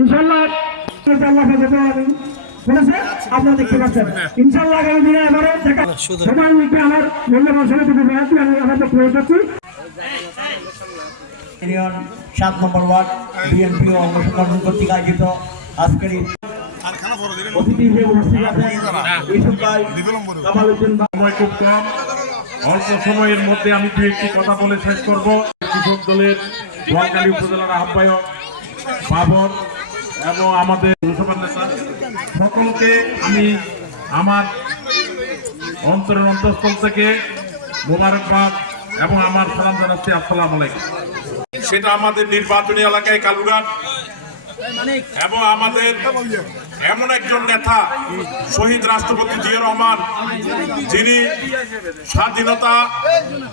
ইনশাল্লাহ আল্লাহ যেতে হবে। বলেছে আপনারা দেখতে পাচ্ছেন। ইনশাল্লাহ আগামী দিনে এবারে দেখা সবাই মিলে আমার মূল্যবান সময় থেকে বেড়াচ্ছি আমি আমাদের প্রয়োগ করছি। সাত নম্বর ওয়ার্ড বিএনপি অঙ্গ সংগঠন কর্তৃক আয়োজিত আজকের অতিথি হিসেবে উপস্থিত আছেন ইউসুফ ভাই কামাল উদ্দিন সময় খুব কম। অল্প সময়ের মধ্যে আমি দু একটি কথা বলে শেষ করব। কৃষক দলের নোয়াখালী উপজেলার আহ্বায়ক বাবর এবং আমাদের সকলকে আমি আমার অন্তরের অন্তঃস্থল থেকে মোবারকবাদ এবং আমার সালাম জানাচ্ছি, আসসালাম আলাইকুম। সেটা আমাদের নির্বাচনী এলাকায় কালুরান এবং আমাদের এমন একজন নেতা, শহীদ রাষ্ট্রপতি জিয়া রহমান, যিনি স্বাধীনতা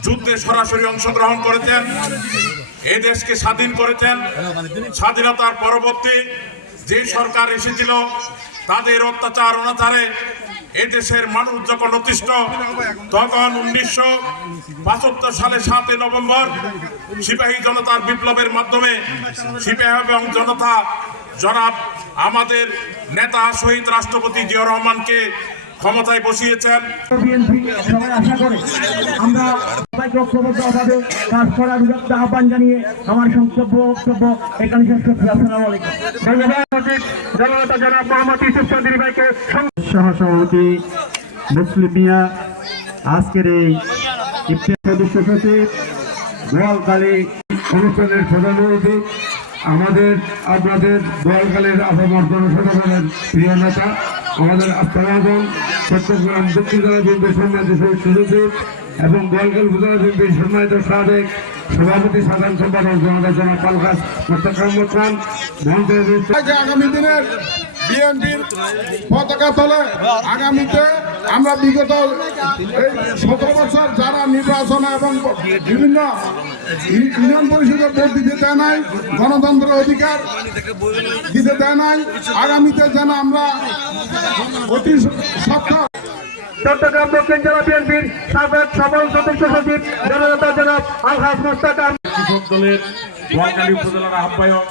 যুদ্ধে সরাসরি অংশগ্রহণ করেছেন। এই দেশকে স্বাধীন করেছেন। স্বাধীনতার পরবর্তী যে সরকার এসেছিল, তাদের অত্যাচার অনাচারে এদেশের মানুষ যখন অতিষ্ঠ। তখন উনিশশো বাহাত্তর সালে সাতই নভেম্বর সিপাহী জনতার বিপ্লবের মাধ্যমে সিপাহী এবং জনতা, জনাব আমাদের নেতা শহীদ রাষ্ট্রপতি জিয়া রহমানকে ক্ষমতায় বসিয়েছেন। বিএনপি সবাই আশা করে আমরা সবাইকে কাজ করার বিরুদ্ধে আহ্বান জানিয়ে আমার সংক্ষেপ বক্তব্য এখানে শেষ করছি। আসসালামু আলাইকুম। জনতা জনাব মোহাম্মদ ইউসুফ চৌধুরী ভাইকে সহসভাপতি মুসলিম মিয়া আজকের এই ইফতার সদস্য সচিব গোয়ালকালী অনুষ্ঠানের প্রধান অতিথি আমাদের আপনাদের গোয়ালকালের আসামর জনসাধারণের প্রিয় নেতা আমাদের আস্থাভাজন চট্টগ্রাম দক্ষিণ জেলা বিএনপির সম্মানিত শহীদ সদস্য এবং গোয়ালকাল উপজেলা বিএনপির সম্মানিত সাবেক সভাপতি, সাধারণ সম্পাদক জনতা জনা পালকাস মোস্তাক আহমদ খান আগামী দিনের বিএনপির পতাকা তলে আগামীতে আমরা বিগত সতেরো বছর এবং বিভিন্ন ইউনিয়ন পরিষদের ভোট দিতে দেয় নাই গণতন্ত্রের অধিকার দিতে দেয় নাই। আগামীতে যেন আমরা অতি চট্টগ্রাম দক্ষিণ জেলা বিএনপির সাবেক সফল সদস্য সচিব জনতা জনাব আলহাজ মোস্তাক কৃষক দলের নোয়াখালী উপজেলার আহ্বায়ক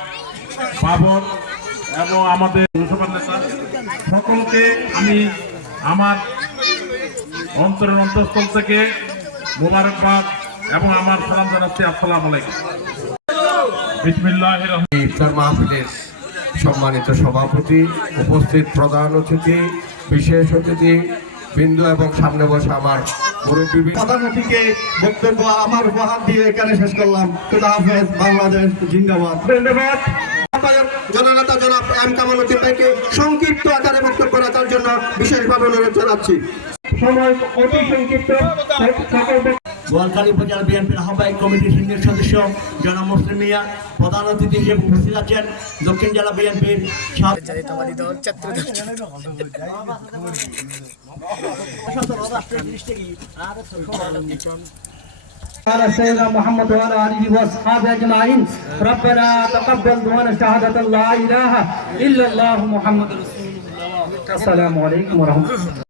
বাবর এবং আমাদের নেতা। সকলকে আমি আমার অন্তরের অন্তঃস্থল থেকে মোবারকবাদ এবং আমার সালাম জানাচ্ছি আসসালাম আলাইকুম। ইফতার মাহফিলের সম্মানিত সভাপতি উপস্থিত প্রধান অতিথি বিশেষ অতিথি বিন্দু এবং সামনে বসে আমার মুরব্বী প্রধান অতিথিকে বক্তব্য আমার উপহার দিয়ে এখানে শেষ করলাম। খুদা হাফেজ বাংলাদেশ জিন্দাবাদ। ধন্যবাদ। জননেতা জনাব এম কামাল উদ্দিন ভাইকে সংক্ষিপ্ত আকারে বক্তব্য রাখার জন্য বিশেষভাবে অনুরোধ জানাচ্ছি। সময় অতি সংক্ষিপ্ত সকল গোয়ালকালী উপজেলা বিএনপির আহ্বায়ক কমিটির সিনিয়র সদস্য জনাব মুসলিম মিয়া প্রধান অতিথি হিসেবে উপস্থিত আছেন দক্ষিণ জেলা বিএনপির على سيدنا محمد وعلى اله واصحابه اجمعين ربنا تقبل دعانا شهادة لا اله الا الله محمد رسول الله السلام عليكم ورحمة الله